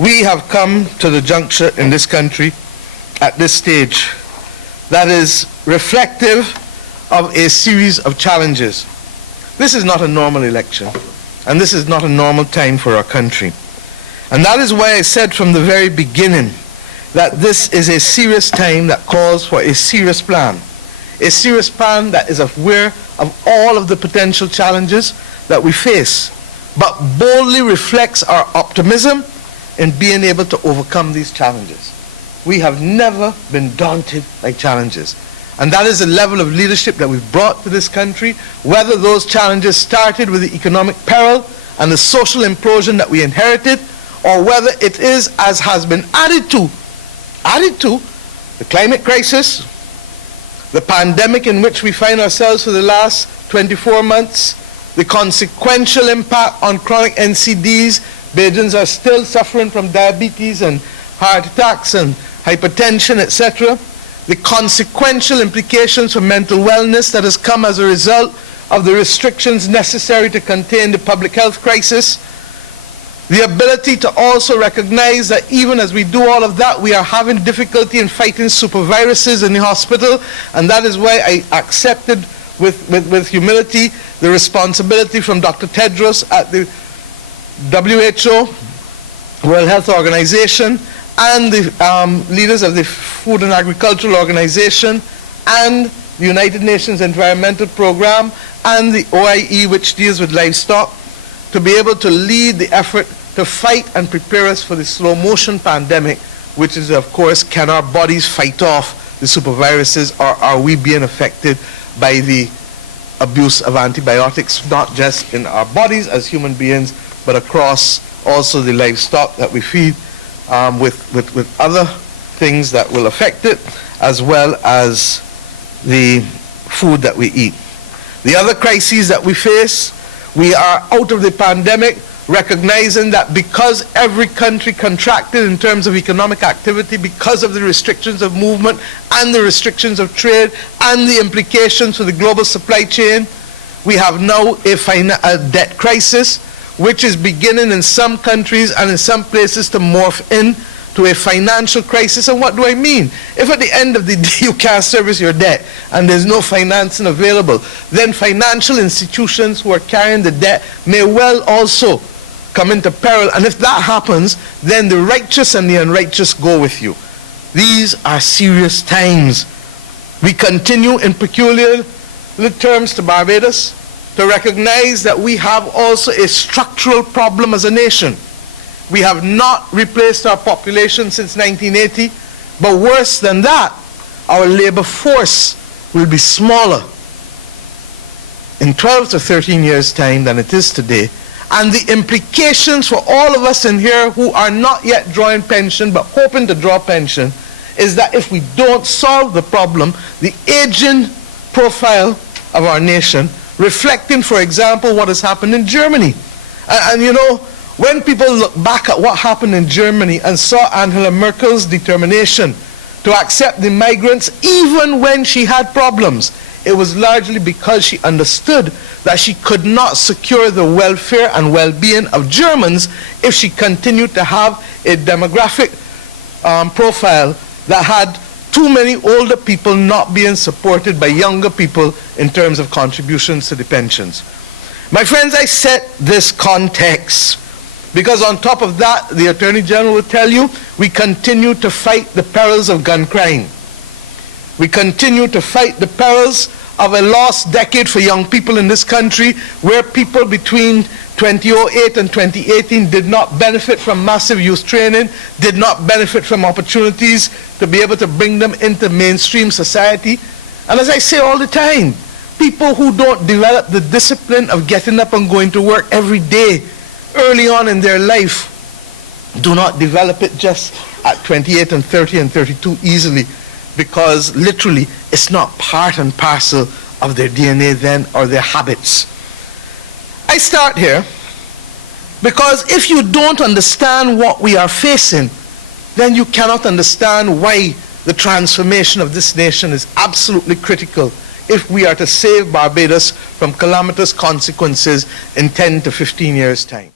we have come to the juncture in this country at this stage that is reflective of a series of challenges. This is not a normal election, and this is not a normal time for our country. And that is why I said from the very beginning that this is a serious time that calls for a serious plan that is aware of all of the potential challenges that we face, but boldly reflects our optimism in being able to overcome these challenges. We have never been daunted by challenges. And that is the level of leadership that we've brought to this country, whether those challenges started with the economic peril and the social implosion that we inherited, or whether it is, as has been added to, the climate crisis, the pandemic in which we find ourselves for the last 24 months, the consequential impact on chronic NCDs. Bajans are still suffering from diabetes and heart attacks and hypertension, etc. The consequential implications for mental wellness that has come as a result of the restrictions necessary to contain the public health crisis. The ability to also recognize that even as we do all of that, we are having difficulty in fighting superviruses in the hospital, and that is why I accepted with humility the responsibility from Dr. Tedros at the WHO, World Health Organization, and the leaders of the Food and Agricultural Organization, and the United Nations Environmental Programme, and the OIE, which deals with livestock, to be able to lead the effort to fight and prepare us for the slow motion pandemic, which is, of course, can our bodies fight off the superviruses, or are we being affected by the abuse of antibiotics, not just in our bodies as human beings, but across also the livestock that we feed, with other things that will affect it, as well as the food that we eat. The other crises that we face, we are out of the pandemic, recognizing that because every country contracted in terms of economic activity because of the restrictions of movement and the restrictions of trade and the implications for the global supply chain, we have now a debt crisis, which is beginning in some countries and in some places to morph into a financial crisis. And what do I mean? If at the end of the day you can't service your debt and there's no financing available, then financial institutions who are carrying the debt may well also come into peril. And if that happens, then the righteous and the unrighteous go with you. These are serious times. We continue in peculiar terms to Barbados to recognize that we have also a structural problem as a nation. We have not replaced our population since 1980, but worse than that, our labor force will be smaller in 12 to 13 years' time than it is today. And the implications for all of us in here who are not yet drawing pension but hoping to draw pension is that if we don't solve the problem, the aging profile of our nation, reflecting, for example, what has happened in Germany. And you know, when people look back at what happened in Germany and saw Angela Merkel's determination to accept the migrants even when she had problems, it was largely because she understood that she could not secure the welfare and well-being of Germans if she continued to have a demographic profile that had too many older people not being supported by younger people in terms of contributions to the pensions. My friends, I set this context because on top of that, the Attorney General will tell you, we continue to fight the perils of gun crime. We continue to fight the perils of a lost decade for young people in this country, where people between 2008 and 2018 did not benefit from massive youth training, did not benefit from opportunities to be able to bring them into mainstream society. And as I say all the time, people who don't develop the discipline of getting up and going to work every day early on in their life do not develop it just at 28 and 30 and 32 easily, because literally it's not part and parcel of their DNA then, or their habits. I start here because if you don't understand what we are facing, then you cannot understand why the transformation of this nation is absolutely critical if we are to save Barbados from calamitous consequences in 10 to 15 years' time.